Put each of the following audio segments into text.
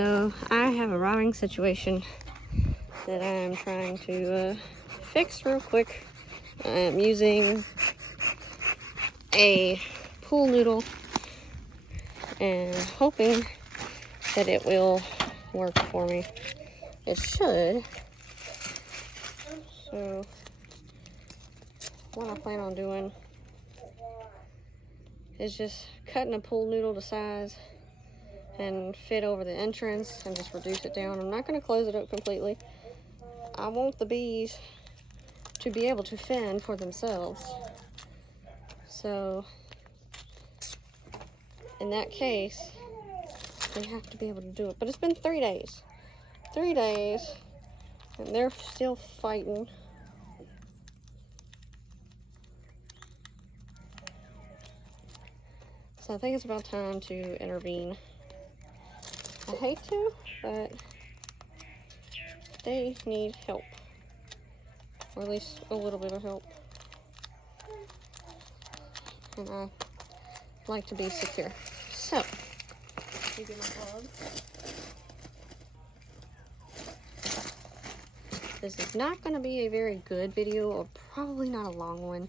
So I have a rotting situation that I'm trying to fix real quick. I'm using a pool noodle and hoping that it will work for me. It should. So what I plan on doing is just cutting a pool noodle to size and fit over the entrance and just reduce it down. I'm not going to close it up completely. I want the bees to be able to fend for themselves. So in that case, they have to be able to do it. But it's been 3 days. 3 days, and they're still fighting. So I think it's about time to intervene. I hate to, but they need help. Or at least a little bit of help. And I like to be secure. So, you get my gloves. This is not going to be a very good video, or probably not a long one.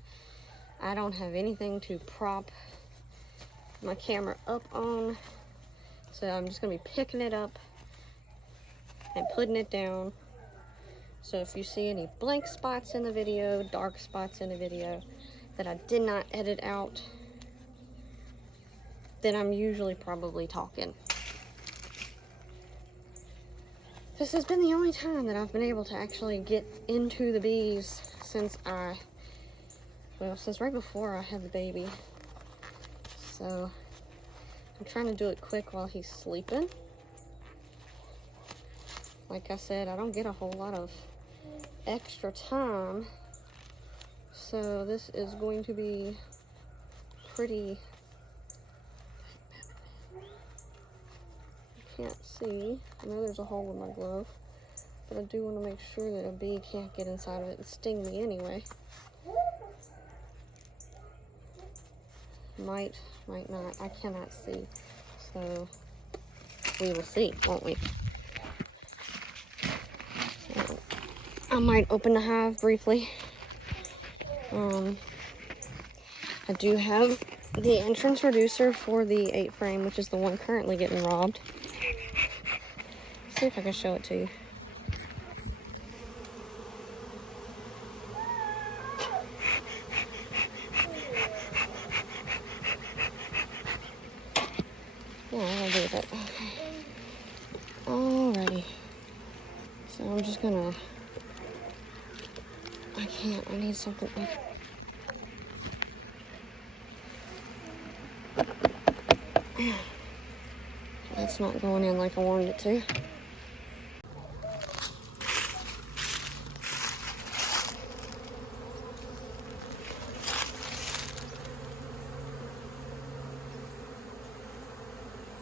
I don't have anything to prop my camera up on, so I'm just going to be picking it up and putting it down. So if you see any blank spots in the video, dark spots in the video that I did not edit out, then I'm usually probably talking. This has been the only time that I've been able to actually get into the bees since since right before I had the baby. So I'm trying to do it quick while he's sleeping. Like I said, I don't get a whole lot of extra time. So this is going to be pretty... Can't see. I know there's a hole in my glove, but I do want to make sure that a bee can't get inside of it and sting me anyway. Might not. I cannot see. So we will see, won't we? So, I might open the hive briefly. I do have the entrance reducer for the 8 frame, which is the one currently getting robbed. See if I can show it to you. Yeah, I'll do that. Okay. Alrighty. So I'm just gonna... I need something like... That's not going in like I wanted it to.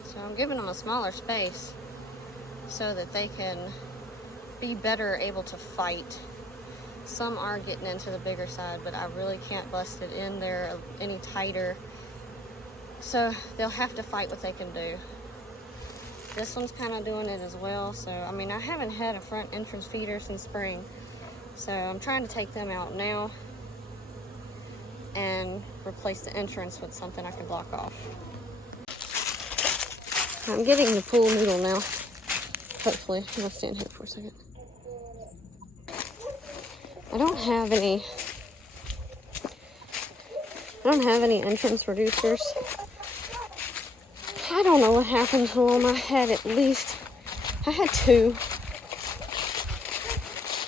So I'm giving them a smaller space so that they can be better able to fight. Some are getting into the bigger side, but I really can't bust it in there any tighter. So they'll have to fight what they can do. This one's kind of doing it as well. So, I mean, I haven't had a front entrance feeder since spring. So I'm trying to take them out now and replace the entrance with something I can block off. I'm getting the pool noodle now. Hopefully. I'm gonna stand here for a second. I don't have any entrance reducers. I don't know what happened to them. I had 2.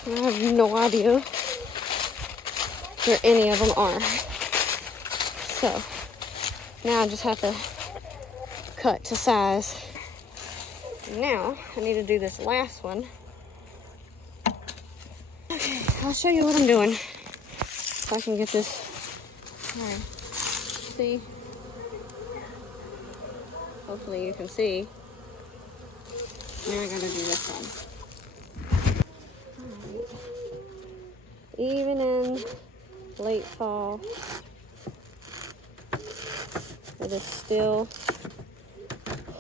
I have no idea where any of them are. So now I just have to cut to size. Now I need to do this last one. Okay, I'll show you what I'm doing. If I can get this. Alright. See? Hopefully you can see. Now I gotta do this one. Alright. Even in late fall, it is still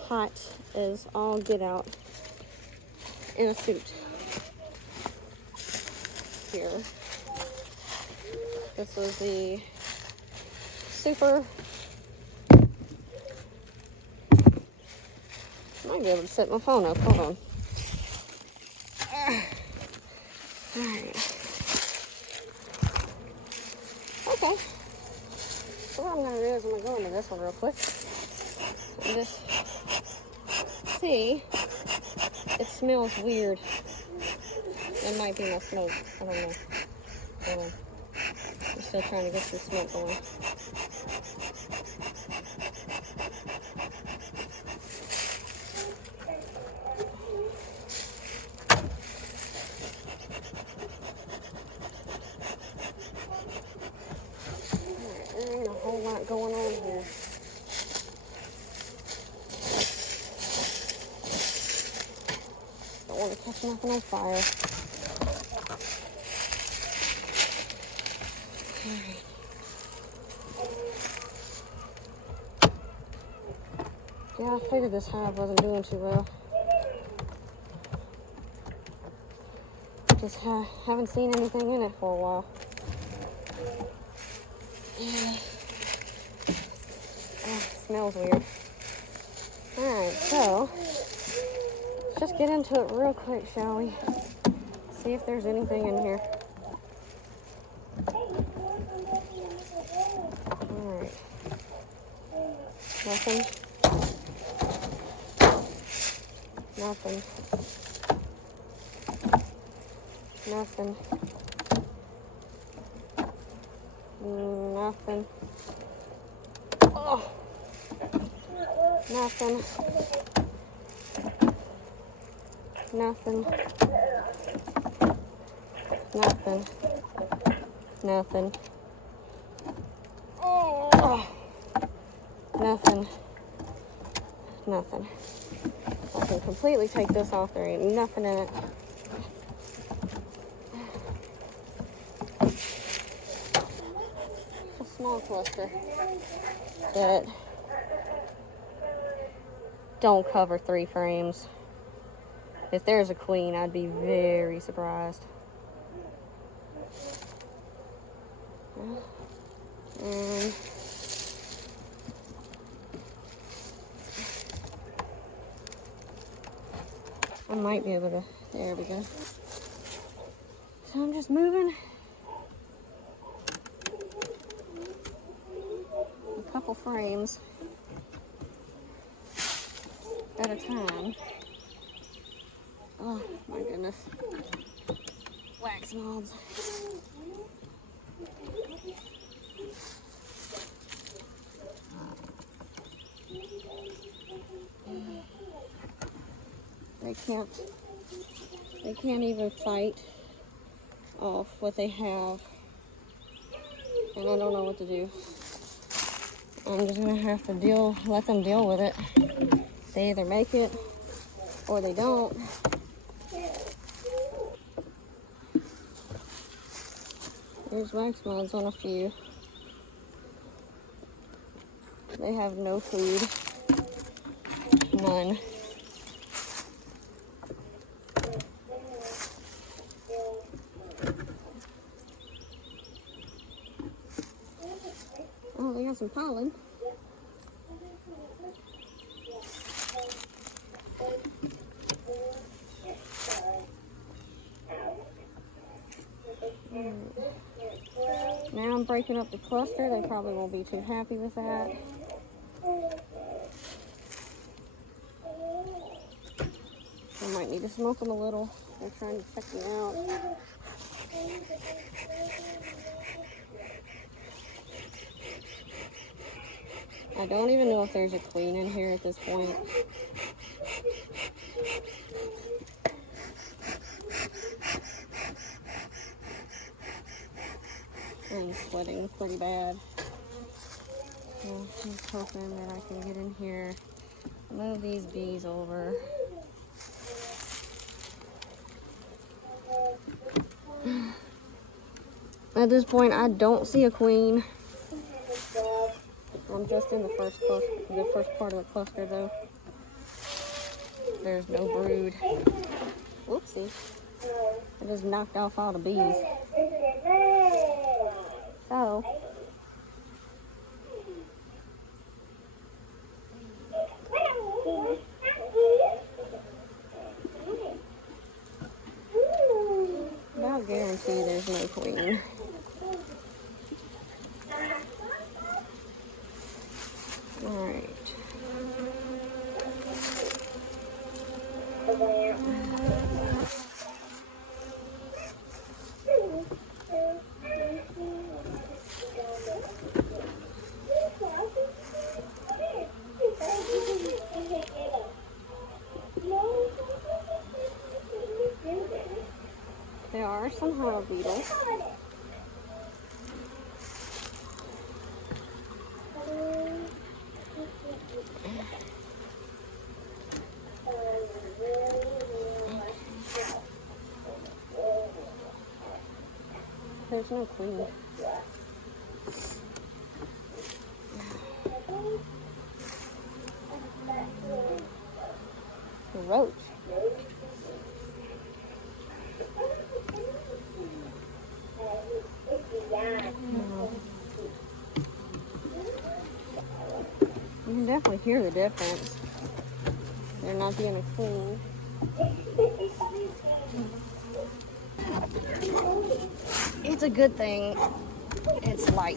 hot as all get out. in a suit. Here. This was the super. I might be able to set my phone up. Hold on. Alright. Okay. So what I'm going to do is I'm going to go into this one real quick. And just see. It smells weird. It might be my smoke. I don't know. Hold on. I'm still trying to get some smoke going. There ain't a whole lot going on here. Don't want to catch nothing on fire. Alright. Yeah, I figured this hive wasn't doing too well. Just haven't seen anything in it for a while. Yeah. Oh, it smells weird. Alright, so let's just get into it real quick, shall we? See if there's anything in here. Alright. Nothing. Nothing. Nothing. Nothing. Oh. Nothing. Nothing. Nothing. Nothing. Oh. Nothing. Nothing. I can completely take this off. There ain't nothing in it. A small cluster that don't cover 3 frames. If there's a queen, I'd be very surprised. And I might be able to, there we go. So I'm just moving a couple frames at a time. Oh my goodness. Wax moths. They can't even fight off what they have. And I don't know what to do. I'm just gonna have to let them deal with it. They either make it or they don't. There's wax moths on a few. They have no food. None. Oh, they got some pollen. Now I'm breaking up the cluster. They probably won't be too happy with that. I might need to smoke them a little. They're trying to check me out. I don't even know if there's a queen in here at this point. I'm sweating pretty bad. So I'm just hoping that I can get in here, move these bees over. At this point, I don't see a queen. I'm just in the first part of the cluster, though. There's no brood. Whoopsie. I just knocked off all the bees. So, I'll guarantee there's no queen. Alright. There are some hive beetles. There's no queen. A roach. You can definitely hear the difference. They're not being a queen. It's a good thing it's light.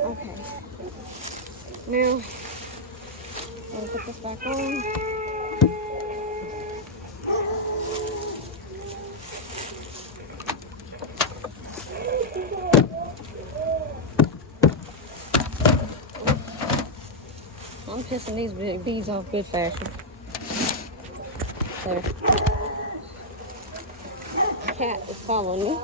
Okay. Now, I'll put this back on. I'm pissing these big bees off good fashion. There. Cat is following me.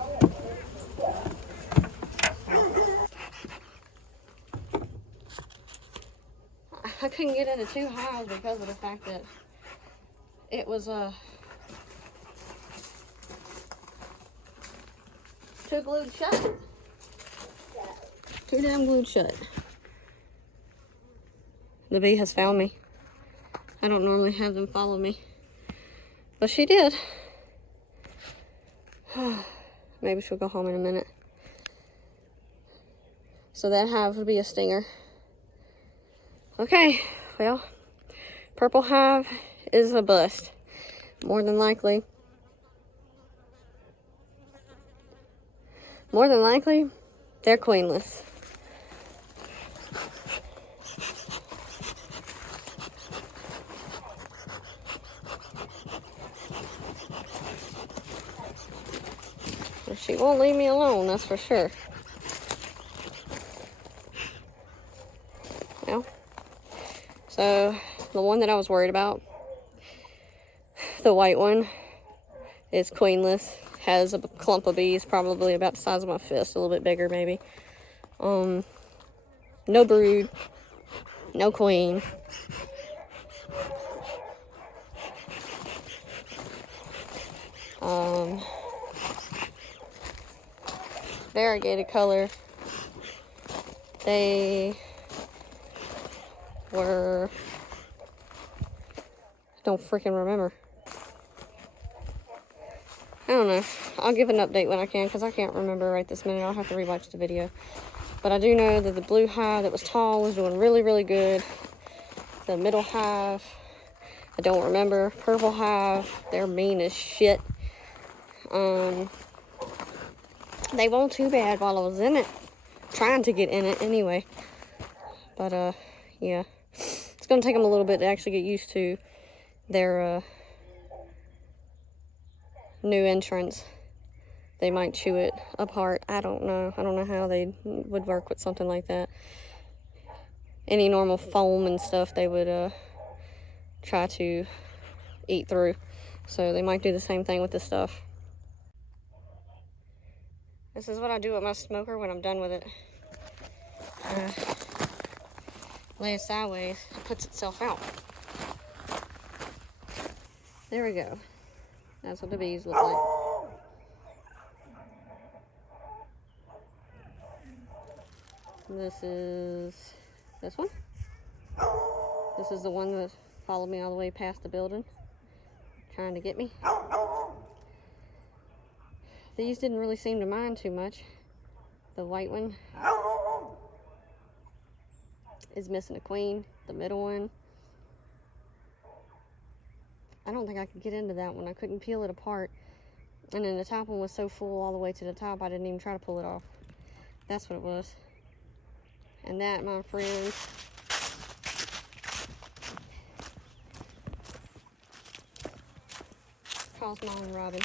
I couldn't get into 2 hives because of the fact that it was too glued shut. Too damn glued shut. The bee has found me. I don't normally have them follow me, but she did. Maybe she'll go home in a minute. So that hive would be a stinger. Okay, well, purple hive is a bust. More than likely. More than likely, they're queenless. She won't leave me alone, that's for sure. Well, so the one that I was worried about, the white one, is queenless. Has a clump of bees, probably about the size of my fist, a little bit bigger maybe. No brood, no queen. Variegated color. They were, don't freaking remember. I don't know. I'll give an update when I can, because I can't remember right this minute. I'll have to rewatch the video. But I do know that the blue hive that was tall was doing really, really good. The middle hive, I don't remember. Purple hive, they're mean as shit. They won't too bad while I was in it. Trying to get in it anyway. But, yeah. It's going to take them a little bit to actually get used to their, new entrance. They might chew it apart. I don't know. I don't know how they would work with something like that. Any normal foam and stuff they would try to eat through. So they might do the same thing with this stuff. This is what I do with my smoker when I'm done with it. Lay it sideways, it puts itself out. There we go. That's what the bees look like. This is this one. This is the one that followed me all the way past the building, trying to get me. These didn't really seem to mind too much. The white one is missing a queen. The middle one, I don't think I could get into that one. I couldn't peel it apart. And then the top one was so full all the way to the top, I didn't even try to pull it off. That's what it was. And that, my friends, caused my own robin.